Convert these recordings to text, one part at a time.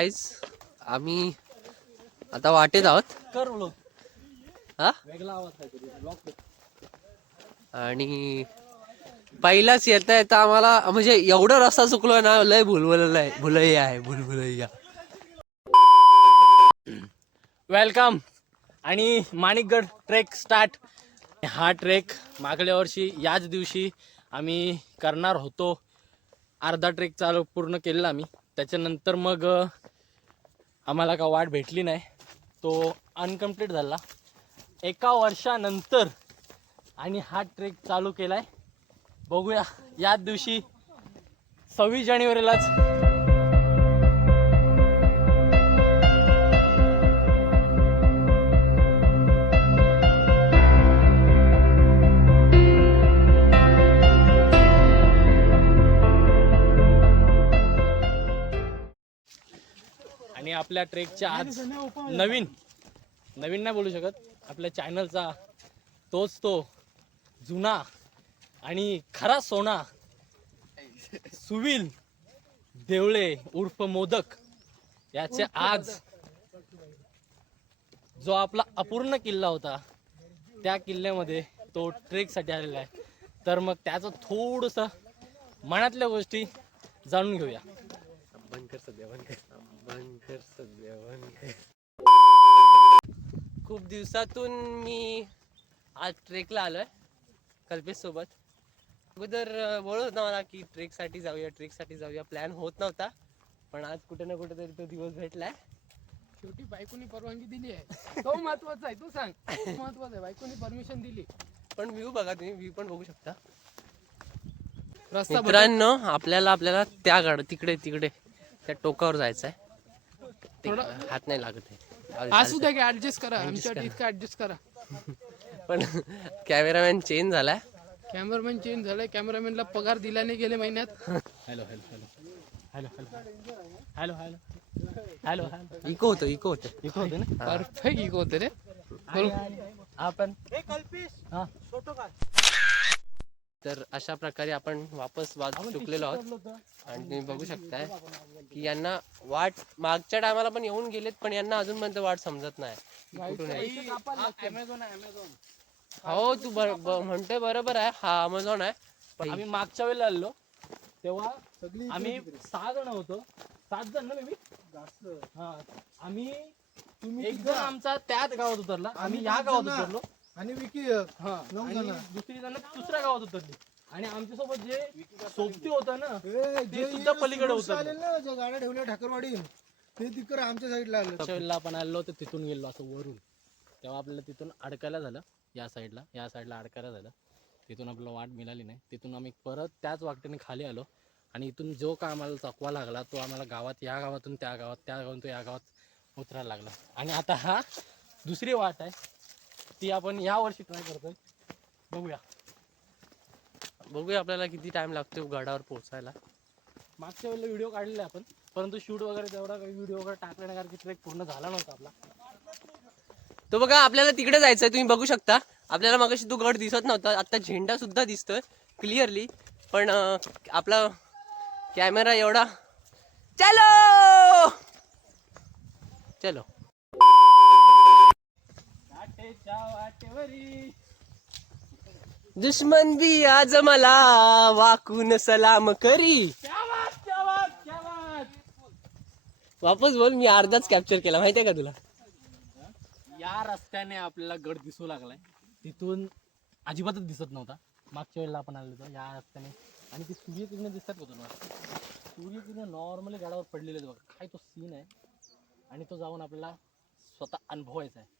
Guys आम्ही आता वाटेत आहोत. हा? आणि पहिलाच येता येता आम्हाला म्हणजे एवढा रस्ता चुकलोय ना लय भुलभुल आहे भुलैया आहे भुलभुलैया. वेलकम आणि माणिकगड ट्रेक स्टार्ट हा ट्रेक मागल्या वर्षी याच दिवशी आम्ही करणार होतो. अर्धा ट्रेक चालू पूर्ण केलेला आम्ही. त्याच्यानंतर मग आम्हाला का वाट भेटली नाही. तो अनकम्प्लीट झाला. एका वर्षानंतर आणि हा ट्रेक चालू केला आहे बघूया याच दिवशी सव्वीस जानेवारीलाच आपल्या ट्रेकच्या आज नवीन नवीन नाही बोलू शकत. आपल्या चॅनलचा तोच तो जुना आणि खरा सोना सुविल देवळे उर्फ मोदक याचे आज जो आपला अपूर्ण किल्ला होता त्या किल्ल्यामध्ये तो ट्रेकसाठी आलेला आहे. तर मग त्याचं थोडस मनातल्या गोष्टी जाणून घेऊया. बंद कर सध्या बंद खूप दिवसातून मी आज ट्रेकला आलोय कल्पेश सोबत अगोदर बोलत होता मला की ट्रेकसाठी जाऊया ट्रेकसाठी जाऊया. प्लॅन होत नव्हता पण आज कुठे ना कुठे तरी तो दिवस भेटलाय. शेवटी बायकोनी परवानगी दिली आहे. तो महत्त्वाचा आहे तू सांग. महत्त्वाचा आहे बायकोनी परमिशन दिली. पण व्ह्यू बघा तुम्ही व्ह्यू पण बघू शकता. मित्रांनो आपल्याला आपल्याला त्या गाड तिकडे तिकडे त्या टोकावर जायचं आहे ते थोडं- हात नाही लागत आहे. असू द्या की ऍडजस्ट करा आमच्या करा. इतकं ऍडजस्ट करा. पण कॅमेरामॅन चेंज झालाय? कॅमेरामॅन चेंज झालाय. कॅमेरामॅनला पगार दिला नाही गेले महिन्यात. Hello hello hello hello hello hello hello hello hello echo होतं इको होतं. इकडं होते ना? परफेक्ट इको होते रे. आपण? हा. तर अशा प्रकारे आपण वापस वाद चुकलेलो आहोत. आणि तुम्ही बघू शकताय की यांना वाट मागच्या टायमाला पण येऊन गेलेत पण यांना अजूनपर्यंत वाट समजत नाही. कुठून. हो तू म्हणतोय बरोबर आहे. हा अमेझॉन आहे. पण आम्ही मागच्या वेळेला आलो तेव्हा आम्ही सहा जण होतो. सात जण ना बेबी हा आम्ही एक जण आमचा त्याच गावात उतरला. आम्ही या गावात उतरलो. आणि विकी हा. आणि दुसरी जण दुसऱ्या गावात उतरली. आणि आमच्यासोबत जे सोबती होतं ना ए, ते जे सुद्धा पलीकडे उतरले. आले ना ज्या गाड्या ठेवल्या ठाकरवाडी ते तिकडे आमच्या साईडला आलं. आपण आलो तर तिथून गेलो असं वरून. तेव्हा आपल्याला तिथून अडकायला झालं या साईडला या साईडला अडकायला झालं. तिथून आपल्याला वाट मिळाली नाही. तिथून आम्ही परत त्याच वाटेने खाली आलो. आणि इथून जो का आम्हाला चकवा लागला तो आम्हाला गावात या गावातून त्या गावात त्या गावातून तो या गावात उतरायला लागला. आणि आता हा दुसरी वाट आहे. ती आपण या वर्षी ट्राय करतोय. बघूया. बघूया आपल्याला किती टाइम लागतो गडावर पोहोचायला. मागच्या वेळेला व्हिडिओ काढलेला आपण परंतु शूट वगैरे तेवढा काही व्हिडिओ वगैरे टाकला नाही कारण की ट्रेक पूर्ण झाला नव्हता आपला. तो बघा आपल्याला तिकडे जायचंय तुम्ही बघू शकता. आपल्याला मगाशी तो गड दिसत नव्हता आता झेंडा सुद्धा दिसतोय क्लिअरली पण आपला कॅमेरा एवढा चलो! चलो. वाटेच्या वाटेवरी दुश्मन भी आज मला वाकून सलाम करी. क्या बात क्या बात क्या बात वापस बोल मी अर्धाच कॅप्चर केला माहितीये का तुला? या रस्त्याने आपल्याला गड दिसू लागलाय. तिथून अजिबातच दिसत नव्हता. मागच्या वेळेला आपण आलो होतो या रस्त्याने. आणि ती सूर्यकिरण दिसतात का तुम्हाला सूर्यकिरण नॉर्मली गडावर पडलेले बघा. काय तो सीन आहे. आणि तो जाऊन आपल्याला स्वतः अनुभवायचा आहे.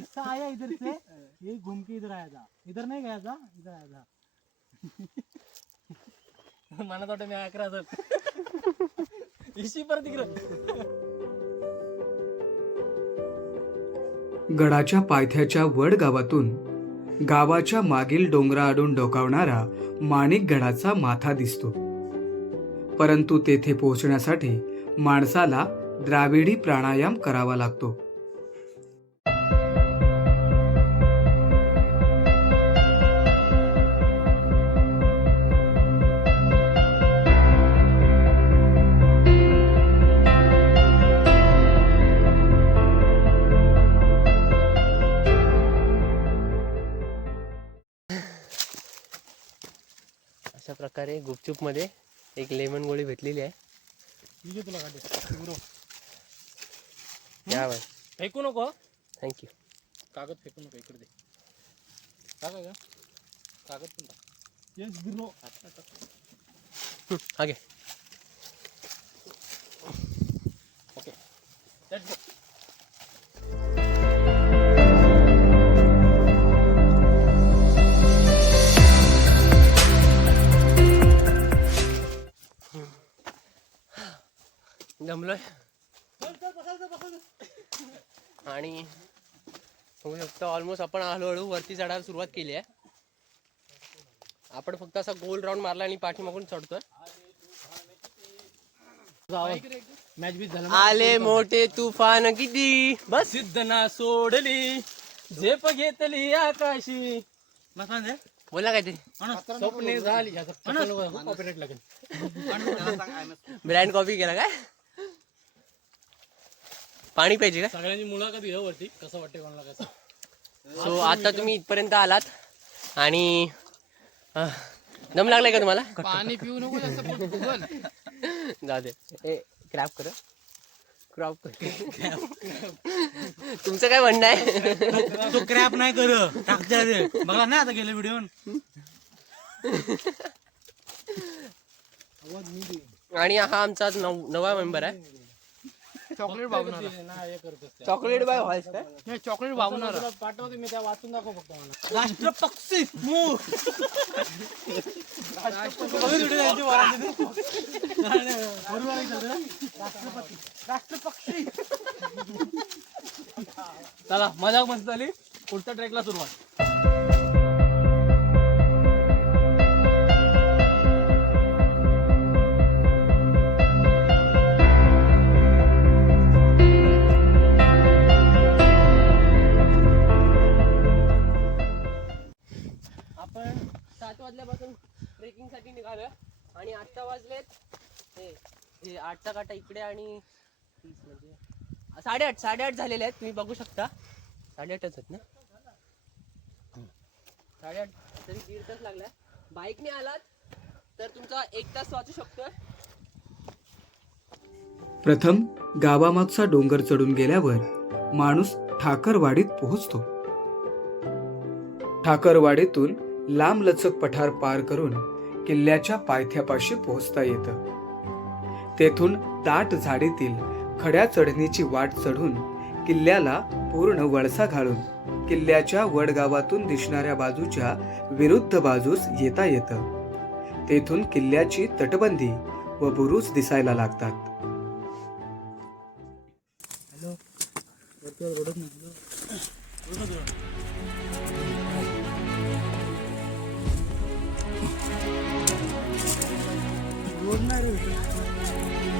ऐसा आया इधर से ये घूम के इधर आया था इधर नहीं गया था इधर आया था मनात वाटतं मी अकरा हजार. इशी परत इकडं. गडाच्या पायथ्याच्या वड गावातून गावाच्या मागील डोंगराआडून डोकावणारा माणिक गडाचा माथा दिसतो. परंतु तेथे पोहोचण्यासाठी माणसाला द्राविडी प्राणायाम करावा लागतो. प्रकारे गुपचूप मध्ये एक लेमन गोळी भेटलेली आहे. तुला या बाय फेकू नको थँक्यू कागद फेकू नको इकडे दे. टाका का कागद पण येस गुरु हागे ओके. जमलोय? आणि बघू शकतो ऑलमोस्ट आपण हळूहळू वरती चढायला सुरुवात केली आहे. आपण फक्त असा गोल राऊंड मारला आणि पाठीमागून चढतोय. मॅच बीच झालं आले मोठे तुफान किती? बस. सिद्ध ना सोडली झेप घेतली आकाशी. बोला काय ते? स्वप्ने झाली ब्रँड कॉपी केला काय? पाणी पाहिजे का? सगळ्यांची मुलाखत घ्या वरती. कसं वाटते कोणाला कसं? सो आता तुम्ही इथपर्यंत आलात आणि दम लागलाय का तुम्हाला? पाणी पिऊ नको जास्त पोट फुगल. जाऊ दे. ए क्रॅप कर. क्रॉप कर. तुमचं काय म्हणणं आहे? तो क्रॅप नाही कर. टाकते रे बघला ना आता गेले व्हिडिओ आणि हा आमचा आज नवा मेंबर आहे. चॉकलेट हे करतोस चॉकलेट बाय व्हॉइस काय? नाही चॉकलेट वागणार तुला पाठवते मी त्या वाचून दाखव फक्त मला. राष्ट्र पक्षी मूळ राष्ट्र पक्षी चला मजाक मस्त झाली. पुढच्या ट्रेकला सुरुवात. आता इकडे आणि तीस म्हणजे. साडेआठ साडेआठ झालेले आहेत. तुम्ही बघू शकता. साडेआठच आहेत ना? साडेआठ तरी दीड तास लागलाय. बाईकने आलात तर तुमचा एक तास वाचू शकतोय. प्रथम गावामागचा डोंगर चढून गेल्यावर माणूस ठाकरवाडीत पोहोचतो. ठाकरवाडीतून लांब लचक पठार पार करून किल्ल्याच्या पायथ्यापाशी पोहोचता येतं. तेथून दाट झाडीतील खड्या चढणीची वाट चढून किल्ल्याला पूर्ण वळसा घालून किल्ल्याच्या वडगावातून दिसणाऱ्या बाजूच्या विरुद्ध बाजूस येता येतं. तेथून किल्ल्याची तटबंदी व बुरुज दिसायला लागतात.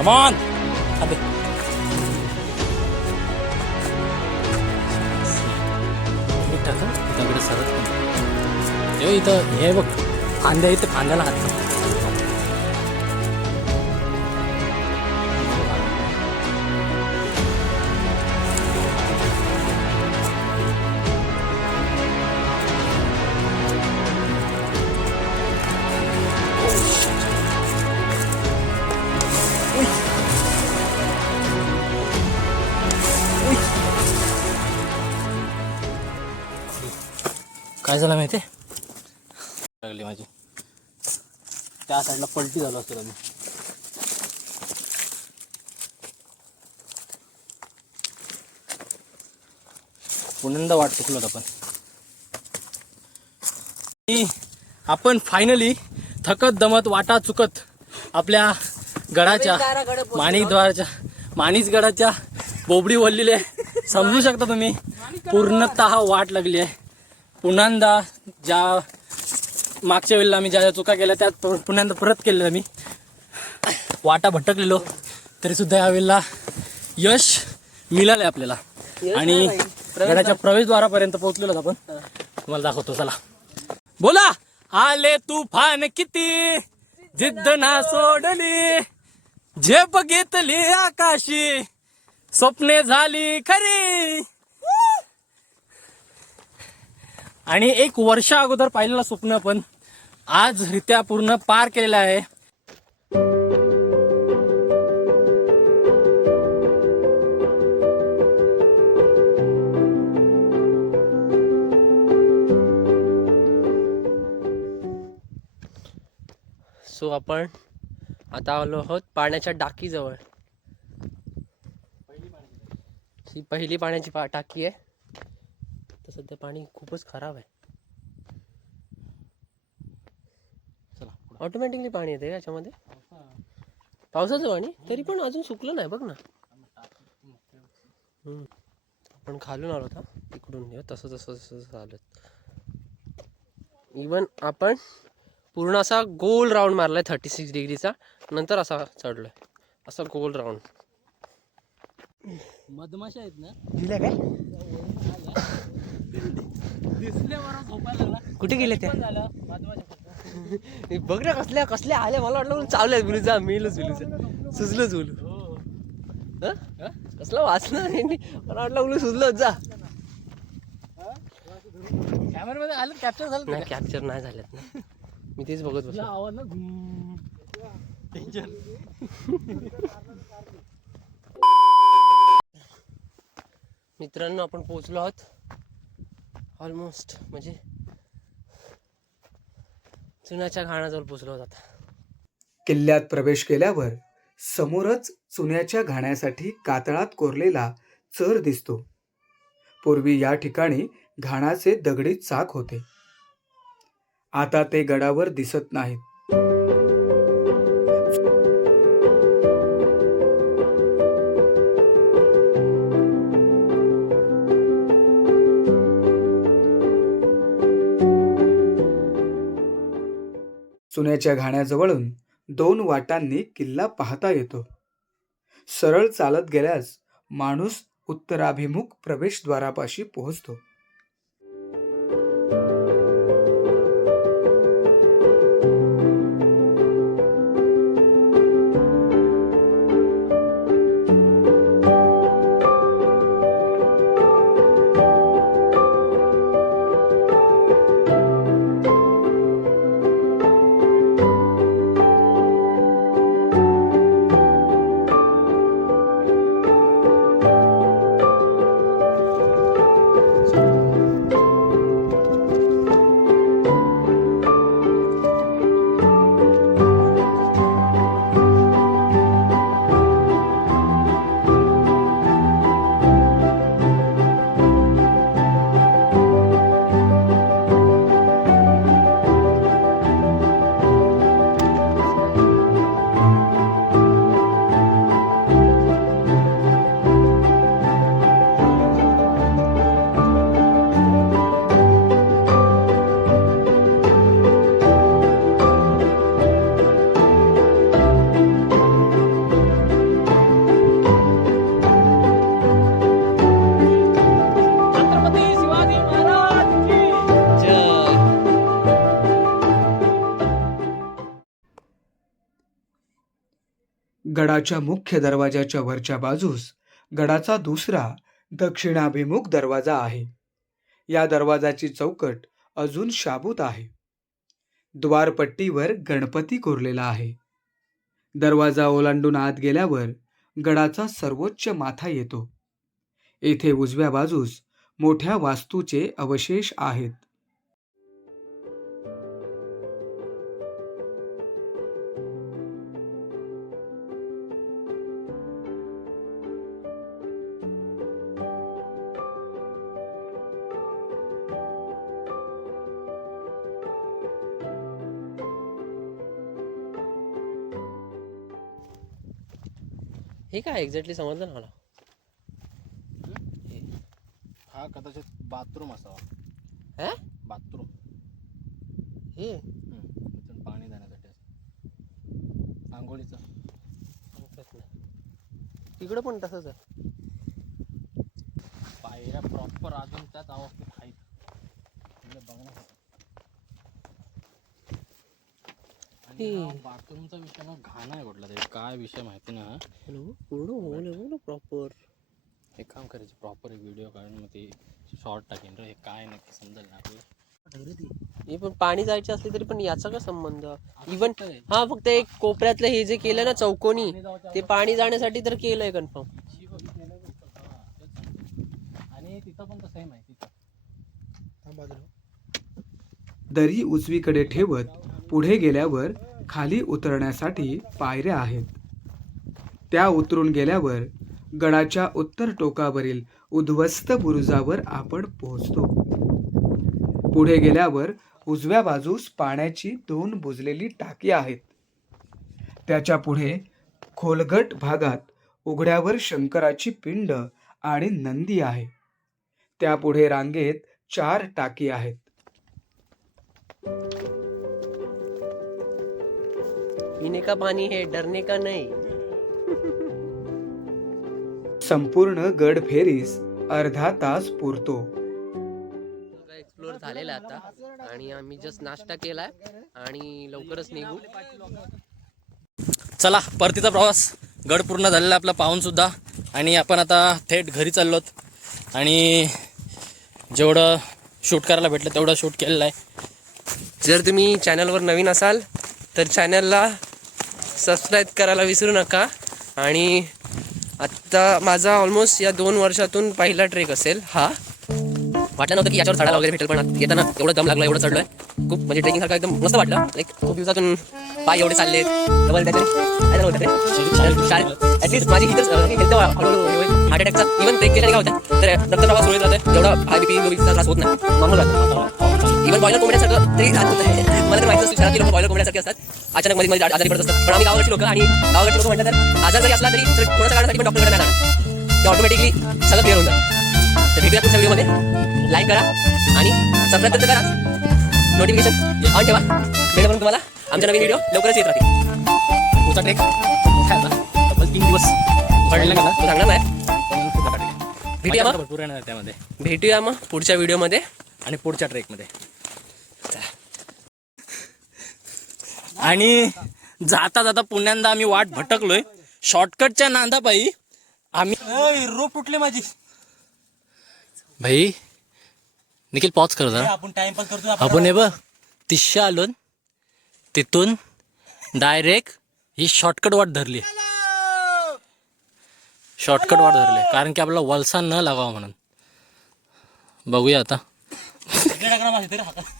कमॉन अबे मीठ टाका इथं सरत पण हे इथं हे बघ फांद्या इथे फांद्याला हात काय झालं माहिती? लागली माझी. त्या साईडला पलटी झालं असतं मी. पुण्यांदा वाट चुकलो आपण. आपण फायनली थकत दमत वाटा चुकत आपल्या गडाच्या माणिकद्वाराच्या माणिकगडाच्या बोबडी वळलेली आहे समजू शकता तुम्ही? पूर्णतः वाट लागली आहे. पुन्हांदा ज्या मागच्या वेळेला आम्ही ज्या ज्या चुका केल्या त्या प- पुन्हांदा परत केलेल्या मी वाटा भटकलेलो तरी सुद्धा यावेळेला यश मिळालंय आपल्याला. आणि गडाच्या प्रवेशद्वारापर्यंत पोहोचलेलो आपण. तुम्हाला दाखवतो चला. बोला! आले तुफान किती? जिद्द ना सोडली. झेप घेतली आकाशी. स्वप्ने झाली खरी. आणि एक वर्षा अगोदर पाहिलेलं स्वप्न पण आज रित्या पूर्ण पार केलेलं आहे. सो आपण आता आलो आहोत पाण्याच्या टाकीजवळ ही पहिली पाण्याची पा टाकी आहे. सध्या पाणी खूपच खराब आहे. ऑटोमॅटिकली पाणी येते याच्यामध्ये? पावसाचं पाणी? तरी पण अजून सुकलं नाही बघ ना. हम्म. आपण खालून आलो होता तिकडून हे तसं तसं तसं झालं इवन आपण पूर्ण असा गोल राऊंड मारलाय थर्टी सिक्स डिग्रीचा नंतर असा चढलोय. असा गोल राऊंड मधमाशा आहेत ना? दिल्या काय? झोपायला लागला कुठे गेले त्या? हे बघ ना कसल्या कसल्या आल्या. मला वाटलं चावल्या बिलूचा मेलच बिलूचा सुजलंच उलू हं? कसला वाचना मला वाटलं उलू सुजलं जा. कॅमेरामध्ये आलं कॅप्चर झालं नाही कॅप्चर नाही झाल्यात ना. मी तेच बघत बसलो. आवाज ना मित्रांनो आपण पोहोचलो आहोत. ऑलमोस्ट म्हणजे चुन्याच्या घाणाजवळ पोचलो आहोत किल्ल्यात प्रवेश केल्यावर समोरच चुन्याच्या घाण्यासाठी कातळात कोरलेला चर दिसतो. पूर्वी या ठिकाणी घाणाचे दगडी चाक होते. आता ते गडावर दिसत नाहीत. पुण्याच्या घाण्याजवळून दोन वाटांनी किल्ला पाहता येतो. सरळ चालत गेल्यास माणूस उत्तराभिमुख प्रवेशद्वारापाशी पोहोचतो. गडाच्या मुख्य दरवाजाच्या वरच्या बाजूस गडाचा दुसरा दक्षिणाभिमुख दरवाजा आहे. या दरवाजाची चौकट अजून शाबूत आहे. द्वारपट्टीवर गणपती कोरलेला आहे. दरवाजा ओलांडून आत गेल्यावर गडाचा सर्वोच्च माथा येतो. येथे उजव्या बाजूस मोठ्या वास्तूचे अवशेष आहेत. हे काय एक्झॅक्टली समजलं ना मला. हा कदाचित बाथरूम असावा. हा? बाथरूम. हे? इथून पाणी जाण्यासाठी असं. आंघोळीचं तिकडं पण तसंच आहे. पायऱ्या प्रॉपर अजून त्याच अवस्थेत आहेत म्हणजे बघण्यासाठी. हे. बाथरूमचा विषय ना घाण आहे कुठला तरी. काय विषय माहिती ना हॅलो पूर्ण आहे ना प्रॉपर एक काम करायचं प्रॉपर एक व्हिडिओ काढून मग ते शॉर्ट टाकेन रे. हे काय नक्की समजेल ना हे पण पाणी जायचे असले तरी पण याचा काय संबंध? इवन. हा. फक्त एक कोपऱ्यातलं हे जे केलं ना चौकोनी ते पाणी जाण्यासाठी तर केलंय कन्फर्म आणि तिथं पण तसं आहे माहिती. दरी उजवीकडे ठेवत पुढे गेल्यावर खाली उतरण्यासाठी पायऱ्या आहेत. त्या उतरून गेल्यावर गडाच्या उत्तर टोकावरील उद्ध्वस्त बुरुजावर आपण पोहोचतो. पुढे गेल्यावर उजव्या बाजूस पाण्याची दोन बुजलेली टाकी आहेत. त्याच्या पुढे खोलगट भागात उघड्यावर शंकराची पिंड आणि नंदी आहे. त्यापुढे रांगेत चार टाकी आहेत. पीने का पाणी है डरने का नाही। संपूर्ण गड फेरीस अर्धा तास पुरतो. एक्सप्लोर झालेला आता. आणि आम्ही जस्ट नाश्ता केलाय आणि लवकरच निघू. चला परतीचा प्रवास. गड पूर्ण झालेला आपला पाहून सुद्धा. आणि आपण आता थेट घरी चाललोत. आणि जेवढं शूट करायला भेटलं तेवढं शूट केलेलं आहे. जर तुम्ही चॅनलवर नवीन असाल तर चॅनलला सबस्क्राईब करायला विसरू नका. आणि आत्ता माझा ऑलमोस्ट या दोन वर्षातून पहिला ट्रेक असेल हा. वाटलं नव्हतं की याच्यावर चढायला वगैरे भेटेल पण येताना एवढं दम लागला एवढं चढलोय. खूप म्हणजे ट्रेकिंग सारखं एकदम मस्त वाटलं. लाईक खूप दिवसातून पाय एवढे चालले डबल त्याच्याने माझी हेल्थ हळूहळू हार्ट अटॅकचा इव्हन ब्रेक काय होतं? तर रक्तप्रवाह सुरळीत राहते एवढा हाय बीपी लो बीपीचा त्रास होत नाही. नॉर्मल राहतो इव्हन बॉयलर कोंबड्यासारखं तरी राहत नाही मला तर माहिती असतं शहरातली लोक बॉयलर कोंबड्यासारखे असतात. अचानक मध्ये मध्ये आजारी पडत असतात. पण आम्ही गावाकडची लोक आणि गावाकडची लोक म्हणतात तर आजार जरी असला तरी कोणाच्या कारणासाठी पण डॉक्टरकडे नाही जाणार. ते ऑटोमॅटिकली सगळं क्लिअर होऊन जातं. तर भेटूया पुढच्या व्हिडिओमध्ये लाईक करा आणि सबस्क्राईब तर करा. नोटिफिकेशन ऑन ठेवा. जेणेकरून तुम्हाला आमच्या नवीन व्हिडिओ लवकरच येत राहतील. पुढचा ट्रेक मोठा आहे तब्बल तीन दिवस. पडले का? तो सांगणार नाही. भेटूया मग? भरपूर येणार आहे त्यामध्ये. भेटूया मग पुढच्या व्हिडिओमध्ये आणि पुढच्या ट्रेकमध्ये. आणि जाता जाता पुण्यांदा आम्ही वाट भटकलोय. शॉर्टकटच्या नांदापायी आम्ही रोप तुटले माझी. भाई निखिल पॉज कर जरा. आपण टाइमपास करतो आपण हे बघ तिशा आलो तिथून डायरेक्ट ही शॉर्टकट वाट धरली. शॉर्टकट वाट धरली. कारण की आपल्याला वलसा न लागावा म्हणून. बघूया आता.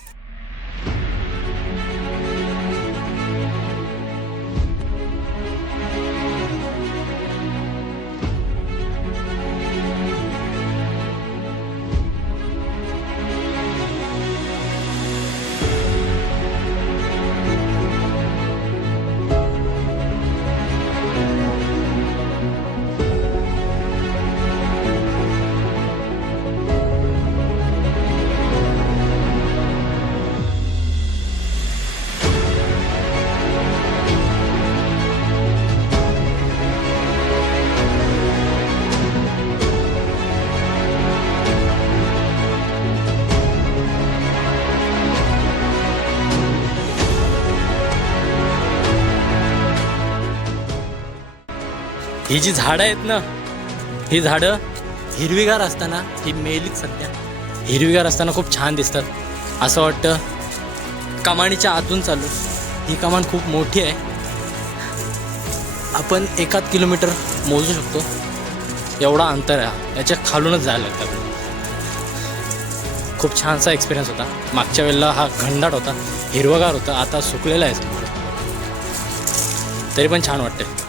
ही जी झाडं आहेत ना ही झाडं हिरवीगार असताना ही मेलीच सध्या हिरवीगार असताना खूप छान दिसतात. असं वाटतं कमाणीच्या आतून चालू. ही कमान खूप मोठी आहे. आपण एकाच किलोमीटर मोजू शकतो. एवढा अंतर आहे याच्या खालूनच जायला लागतं खूप छानसा एक्सपिरियन्स होता. मागच्या वेळेला हा घंडाट होता हिरवगार होता आता सुकलेला आहे तरी पण छान वाटतं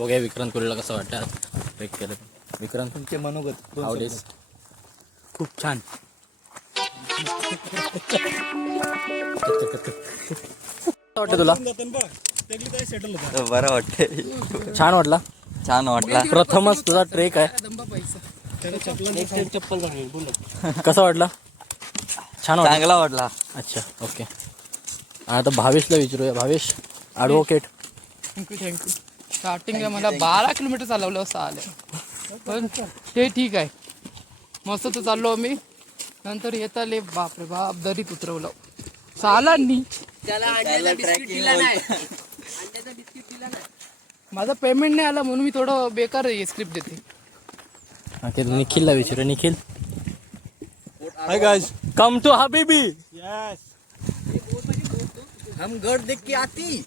बघूया विक्रांत कोरेला कसं वाटतं ट्रेक केलं विक्रांत तुमचे मनोगत आवडेस खूप छान. वाटतं तुला? बरं वाटते छान वाटला? छान वाटला. प्रथमच तुझा ट्रेक आहे. पैसा कसा वाटला? छान वाटला. चांगला वाटला. अच्छा ओके आता भावेशला विचारूया. भावेश ॲडव्होकेट थँक्यू थँक्यू स्टार्टिंगला मला बारा किलोमीटर चालवलं असं आलं. पण ते ठीक आहे. मस्त तर चाललो आम्ही. नंतर येताले बापरे बाप दरीत उतरवलं. सालांनी. माझा पेमेंट नाही आला म्हणून मी थोडं बेकार स्क्रिप्ट देते. निखिलला विचारूया Nikhil. Hi guys come to हबीबी हम घर देख के आती.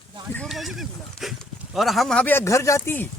और हम अभी घर जाती।